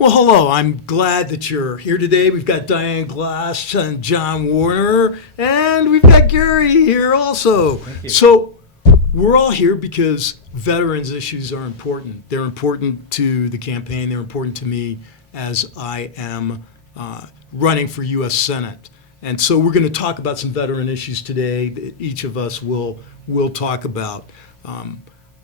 Well, hello. I'm glad that you're here today. We've got Diane Glass and John Warner, and we've got Gary here also. Thank you. So we're all here because veterans issues are important. They're important to the campaign. They're important to me as I am running for U.S. Senate. And so we're going to talk about some veteran issues today that each of us will talk about.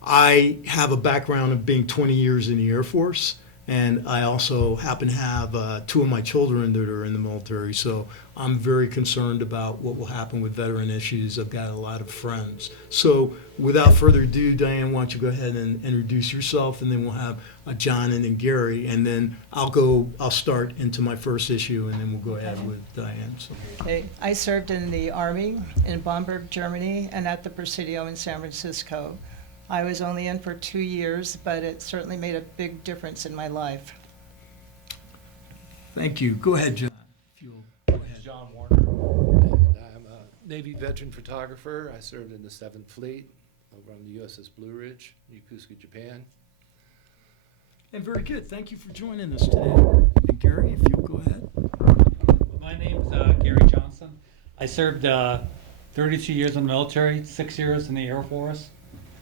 I have a background of being 20 years in the Air Force. And I also happen to have two of my children that are in the military, so I'm very concerned about what will happen with veteran issues. I've got a lot of friends. So without further ado, Diane, why don't you go ahead and introduce yourself, and then we'll have John and then Gary, and then I'll start into my first issue, and then we'll go ahead with Diane. So. Okay, I served in the Army in Bamberg, Germany, and at the Presidio in San Francisco. I was only in for 2 years, but it certainly made a big difference in my life. Thank you. Go ahead, John. If you'll go This is ahead. John Warner, and I'm a Navy veteran photographer. I served in the 7th Fleet over on the USS Blue Ridge, Yokosuka, Japan. And very good. Thank you for joining us today. And Gary, if you'll go ahead. My name's Gary Johnson. I served 32 years in the military, 6 years in the Air Force,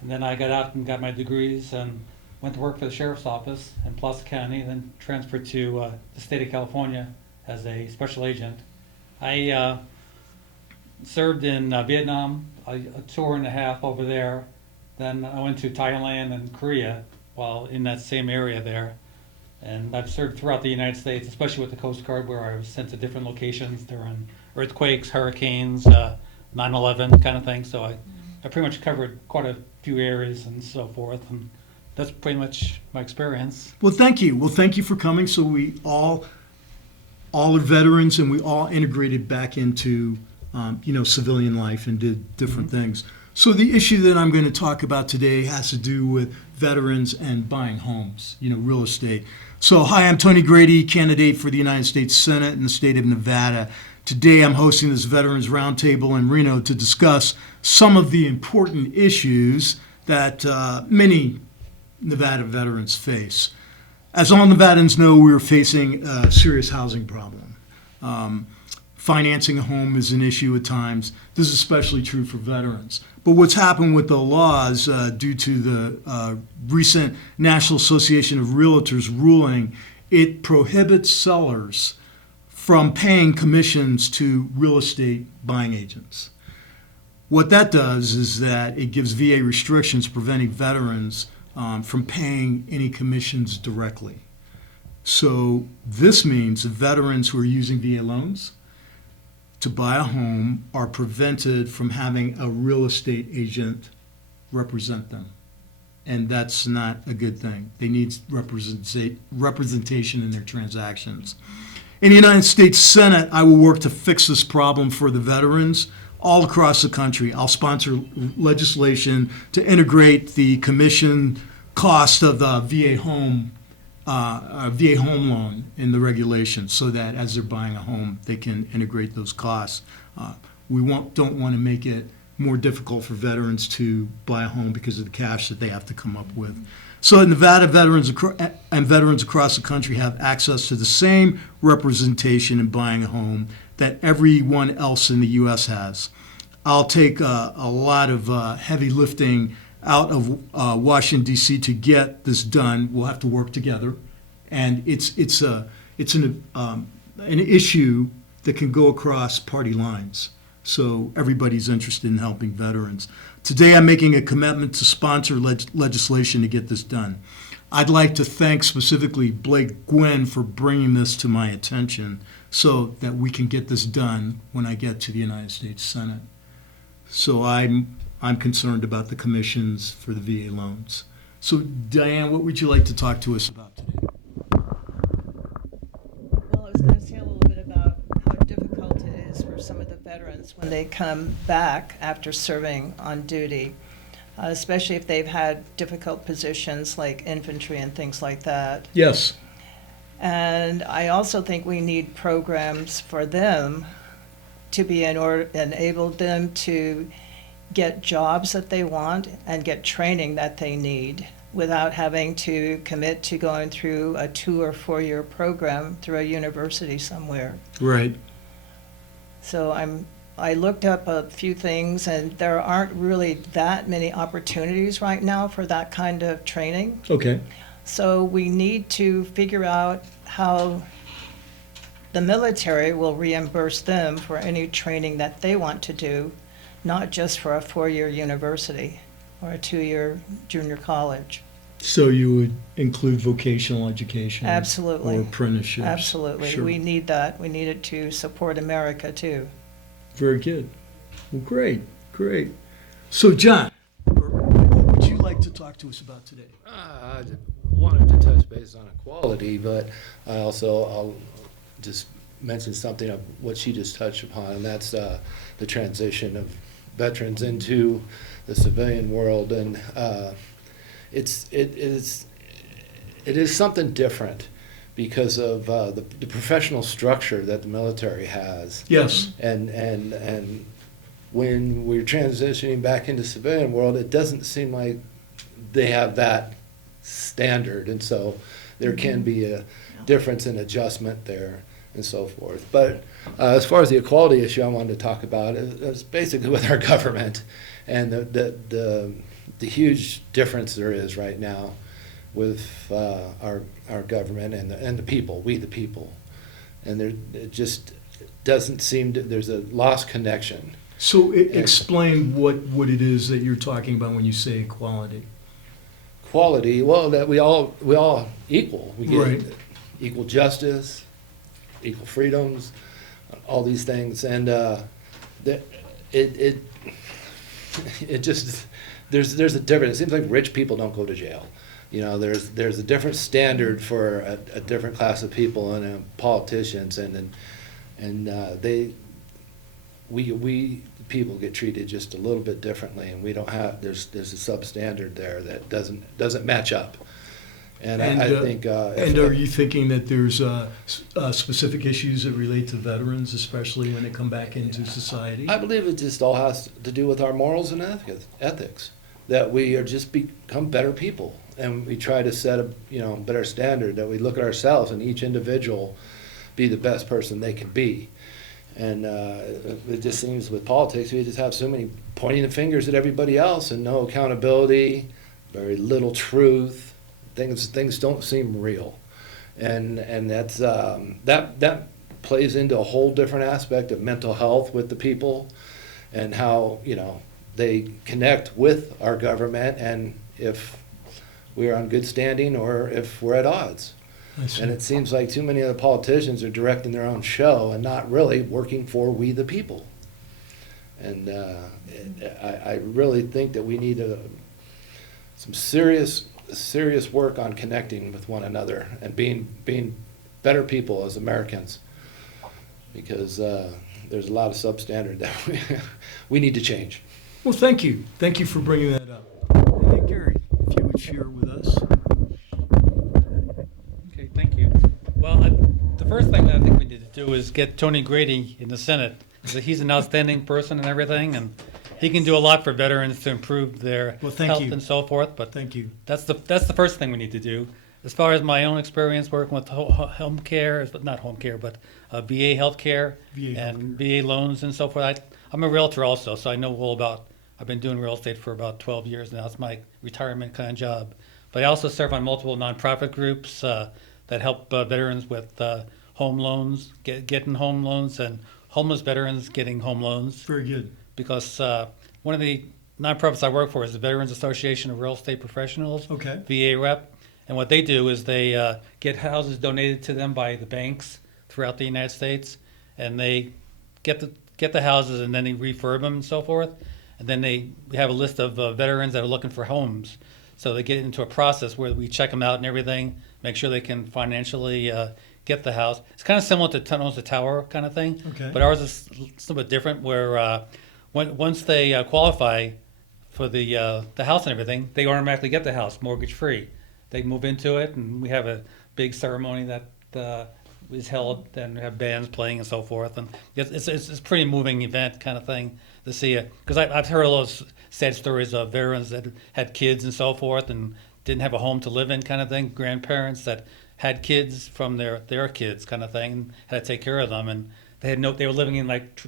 and then I got out and got my degrees and went to work for the Sheriff's Office in Placer County, then transferred to the state of California as a special agent. I served in Vietnam, a tour and a half over there. Then I went to Thailand and Korea while in that same area there. And I've served throughout the United States, especially with the Coast Guard, where I was sent to different locations during earthquakes, hurricanes, 9/11 kind of thing. So I pretty much covered quite a few areas and so forth. And that's pretty much my experience. Well, thank you. Well, thank you for coming. So we all are veterans, and we all integrated back into, civilian life and did different things. So the issue that I'm going to talk about today has to do with veterans and buying homes, real estate. So, hi, I'm Tony Grady, candidate for the United States Senate in the state of Nevada. Today I'm hosting this Veterans Roundtable in Reno to discuss some of the important issues that many Nevada veterans face. As all Nevadans know, we're facing a serious housing problem. Financing a home is an issue at times. This is especially true for veterans. But what's happened with the laws due to the recent National Association of Realtors ruling, it prohibits sellers from paying commissions to real estate buying agents. What that does is that it gives VA restrictions preventing veterans from paying any commissions directly. So this means that veterans who are using VA loans to buy a home are prevented from having a real estate agent represent them. And that's not a good thing. They need representation in their transactions. In the United States Senate, I will work to fix this problem for the veterans all across the country. I'll sponsor legislation to integrate the commission cost of the VA home loan in the regulations, so that as they're buying a home, they can integrate those costs. We don't want to make it more difficult for veterans to buy a home because of the cash that they have to come up with. So Nevada veterans and veterans across the country have access to the same representation in buying a home that everyone else in the U.S. has. I'll take a lot of heavy lifting out of Washington, D.C. to get this done. We'll have to work together. And it's an issue that can go across party lines. So everybody's interested in helping veterans. Today I'm making a commitment to sponsor legislation to get this done. I'd like to thank specifically Blake Gwynn for bringing this to my attention so that we can get this done when I get to the United States Senate. So I'm concerned about the commissions for the VA loans. So Diane, what would you like to talk to us about today? Well, I was going to say a little bit about how difficult it is for some of the veterans when they come back after serving on duty, especially if they've had difficult positions like infantry and things like that. Yes. And I also think we need programs for them to be enable them to get jobs that they want and get training that they need. without having to commit to going through a 2 or 4 year program through a university somewhere. Right. So I looked up a few things, and there aren't really that many opportunities right now for that kind of training. Okay. So we need to figure out how the military will reimburse them for any training that they want to do, not just for a 4 year university or a 2 year junior college. So you would include vocational education? Absolutely. Or apprenticeships? Absolutely. Sure. We need that. We need it to support America too. Very good. Well, great, great. So, John, what would you like to talk to us about today? I wanted to touch base on equality, but I'll just mention something of what she just touched upon, and that's the transition of veterans into the civilian world, and it is something different because of the professional structure that the military has. Yes. And when we're transitioning back into civilian world, it doesn't seem like they have that standard, and so there can be a difference in adjustment there and so forth. But as far as the equality issue I wanted to talk about is basically with our government and the huge difference there is right now with our government and the people, we the people, and it just doesn't seem to, there's a lost connection. So explain what it is that you're talking about when you say equality. Quality, well, that we all equal. We get Right. equal justice, equal freedoms, all these things, and it just there's a difference. It seems like rich people don't go to jail. You know, there's a different standard for a different class of people and politicians, and we people get treated just a little bit differently, and we don't have there's a substandard there that doesn't match up. And I think. And are you thinking that there's specific issues that relate to veterans, especially when they come back into society? I believe it just all has to do with our morals and ethics. That we are just become better people, and we try to set a better standard. That we look at ourselves and each individual be the best person they can be. And it just seems with politics, we just have so many pointing the fingers at everybody else and no accountability, very little truth. Things don't seem real, and that's that plays into a whole different aspect of mental health with the people, and how they connect with our government, and if we're on good standing or if we're at odds. I see. And it seems like too many of the politicians are directing their own show and not really working for we the people. And I really think that we need some serious work on connecting with one another and being better people as Americans, because there's a lot of substandard that we need to change. Well, thank you. Thank you for bringing that up. And Gary, if you would share with us. Okay, thank you. Well, the first thing that I think we need to do is get Tony Grady in the Senate. He's an outstanding person and everything, and he can do a lot for veterans to improve their Well, thank health you. and so forth. But Thank you. that's the first thing we need to do. As far as my own experience working with home care, not home care, but VA health care VA and VA loans and so forth. I'm a realtor also, so I know all about. I've been doing real estate for about 12 years now. It's my retirement kind of job. But I also serve on multiple nonprofit groups that help veterans with home loans, getting home loans, and homeless veterans getting home loans. Very good. Because one of the nonprofits I work for is the Veterans Association of Real Estate Professionals, Okay. VA rep. And what they do is they get houses donated to them by the banks throughout the United States, and they get the houses and then they refurb them and so forth. And then we have a list of veterans that are looking for homes. So they get into a process where we check them out and everything, make sure they can financially get the house. It's kind of similar to Tunnels to Tower kind of thing. Okay. But ours is a little bit different where once they qualify for the house and everything, they automatically get the house mortgage free. They move into it, and we have a big ceremony that is held, and we have bands playing and so forth. And it's a pretty moving event kind of thing to see it, because I've heard a lot of sad stories of veterans that had kids and so forth, and didn't have a home to live in kind of thing, grandparents that had kids from their kids kind of thing, and had to take care of them, and they were living in like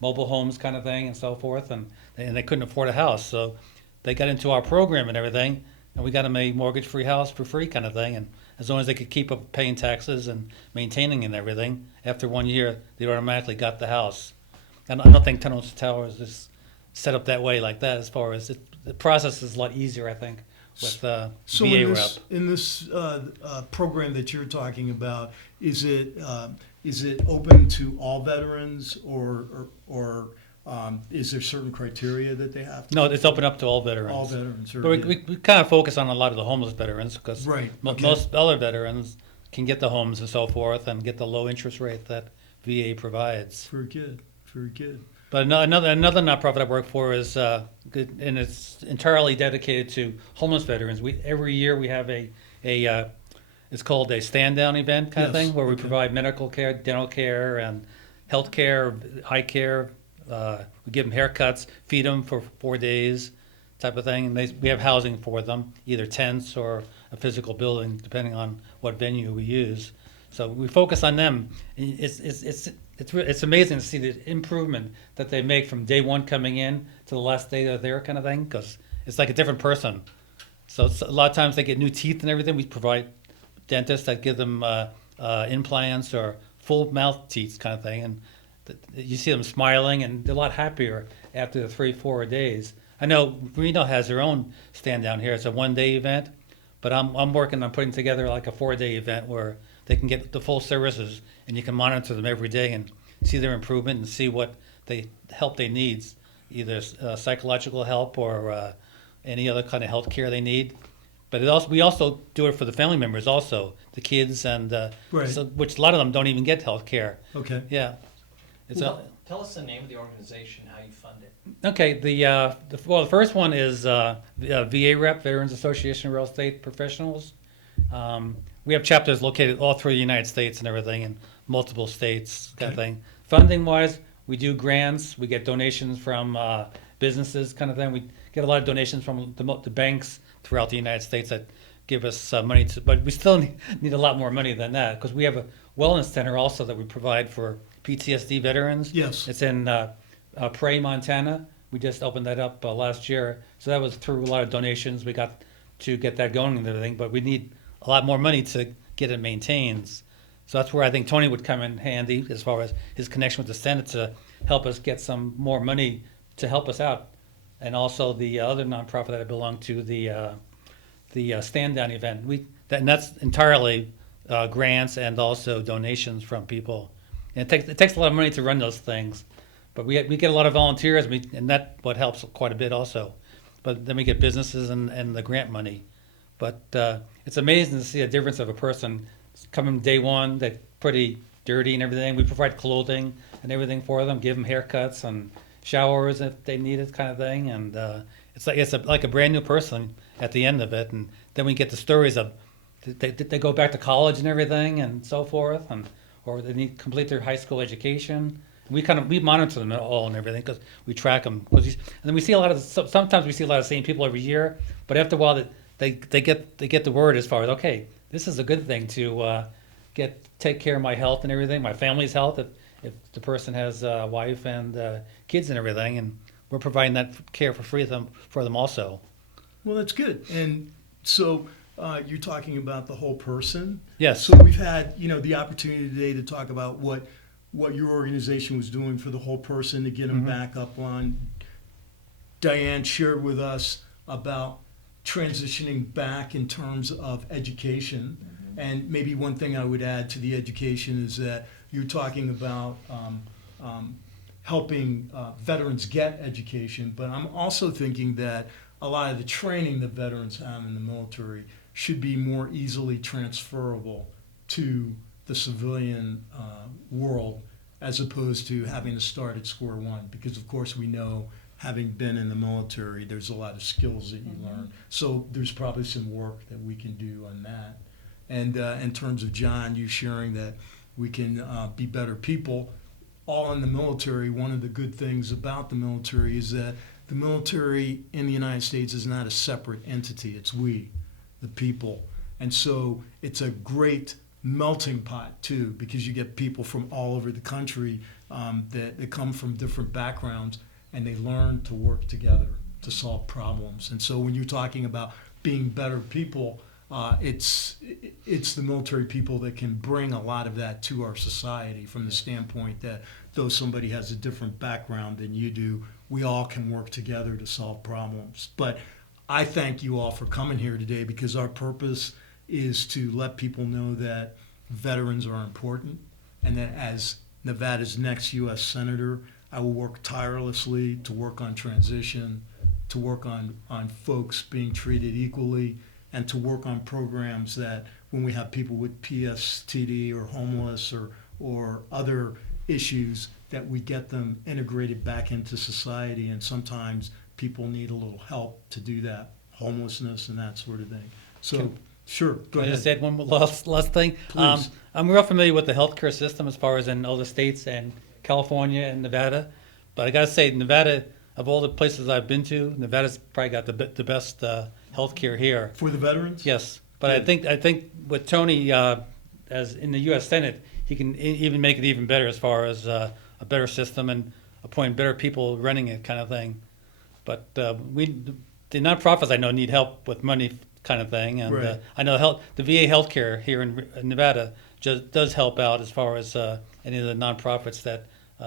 mobile homes kind of thing and so forth, and they couldn't afford a house, so they got into our program and everything, and we got them a mortgage-free house for free kind of thing, and as long as they could keep up paying taxes and maintaining and everything, after 1 year, they automatically got the house. And I don't think Tunnels to Towers is set up that way like that. As far as the process is a lot easier, I think, with So VA in rep. this program that you're talking about, is it open to all veterans, or is there certain criteria that they have to? No, it's open up to all veterans. All veterans. But we kind of focus on a lot of the homeless veterans because Right, okay. most other veterans can get the homes and so forth and get the low interest rate that VA provides. Very good. Very good. But another nonprofit I work for is good, and it's entirely dedicated to homeless veterans. Every year we have a it's called a stand down event kind of Yes, thing, where we okay. provide medical care, dental care, and health care, eye care. We give them haircuts, feed them for 4 days, type of thing. And we have housing for them, either tents or a physical building, depending on what venue we use. So we focus on them. It's amazing to see the improvement that they make from day one coming in to the last day they're there, kind of thing, because it's like a different person. So a lot of times they get new teeth and everything. We provide dentists that give them implants or full mouth teeth, kind of thing, and you see them smiling and they're a lot happier after the 3-4 days. I know Reno has their own stand down here. It's a 1-day event, but I'm working on putting together like a 4-day event where they can get the full services and you can monitor them every day and see their improvement and see what help they need, either psychological help or any other kind of health care they need. But we also do it for the family members also, the kids, and Right. so, which a lot of them don't even get health care. Okay. Yeah. It's Tell us the name of the organization, how you fund it. okay. The first one is VA Rep, Veterans Association of Real Estate Professionals. We have chapters located all through the United States and everything, in multiple states, kind of Okay. thing. Funding wise, we do grants. We get donations from businesses, kind of thing. We get a lot of donations from the banks throughout the United States that give us money but we still need a lot more money than that, because we have a wellness center also that we provide for PTSD veterans. Yes. It's in Prairie, Montana. We just opened that up last year. So that was through a lot of donations. We got to get that going and everything, but we need a lot more money to get it maintained. So that's where I think Tony would come in handy, as far as his connection with the Senate, to help us get some more money to help us out. And also the other nonprofit that I belong to, the stand down event. And that's entirely grants and also donations from people. And it takes a lot of money to run those things, but we get a lot of volunteers, and that what helps quite a bit also. But then we get businesses and the grant money. But it's amazing to see a difference of a person coming day one, they're pretty dirty and everything. We provide clothing and everything for them, give them haircuts and showers if they need it, kind of thing. And it's like a brand new person at the end of it. And then we get the stories of they go back to college and everything and so forth, or they need to complete their high school education. We monitor them all and everything, because we track them. And then we see sometimes we see a lot of same people every year, but after a while they get the word as far as, okay, this is a good thing to take care of my health and everything, my family's health, if the person has a wife and kids and everything, and we're providing that care for free for them also. Well, that's good. And so you're talking about the whole person. Yes. So we've had, the opportunity today to talk about what your organization was doing for the whole person to get them back up on. Diane shared with us about transitioning back in terms of education. And maybe one thing I would add to the education is that you're talking about helping veterans get education, but I'm also thinking that a lot of the training that veterans have in the military should be more easily transferable to the civilian world, as opposed to having to start at square one. Because of course we know, having been in the military, there's a lot of skills that you learn. So there's probably some work that we can do on that. And in terms of John, you sharing that we can be better people, all in the military. One of the good things about the military is that the military in the United States is not a separate entity. It's we. the people. And so it's a great melting pot too, because you get people from all over the country that come from different backgrounds, and they learn to work together to solve problems. And so when you're talking about being better people, it's the military people that can bring a lot of that to our society, from the standpoint that though somebody has a different background than you do, we all can work together to solve problems. But I thank you all for coming here today, because our purpose is to let people know that veterans are important, and that as Nevada's next U.S. Senator, I will work tirelessly to work on transition, to work on folks being treated equally, and to work on programs that when we have people with PSTD or homeless or other issues, that we get them integrated back into society. And sometimes people need a little help to do that, homelessness and that sort of thing. So, sure, go Can I just ahead. add one more last thing? Please. I'm real familiar with the healthcare system as far as in all the states and California and Nevada. But I gotta say, Nevada, of all the places I've been to, Nevada's probably got the best healthcare here. For the veterans? Yes, but I think with Tony as in the U.S. Senate, he can even make it even better as far as a better system and appoint better people running it, kind of thing. But the nonprofits I know need help with money, kind of thing, and Right. I know the VA healthcare here in Nevada just does help out as far as any of the nonprofits that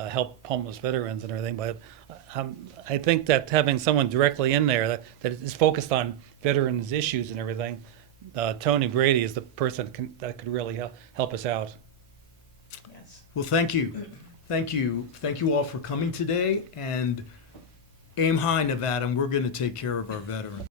help homeless veterans and everything. But I think that having someone directly in there that is focused on veterans' issues and everything, Tony Grady is the person that could really help us out. Yes. Well, thank you. Thank you. Thank you all for coming today, and aim high, Nevada, and we're going to take care of our veterans.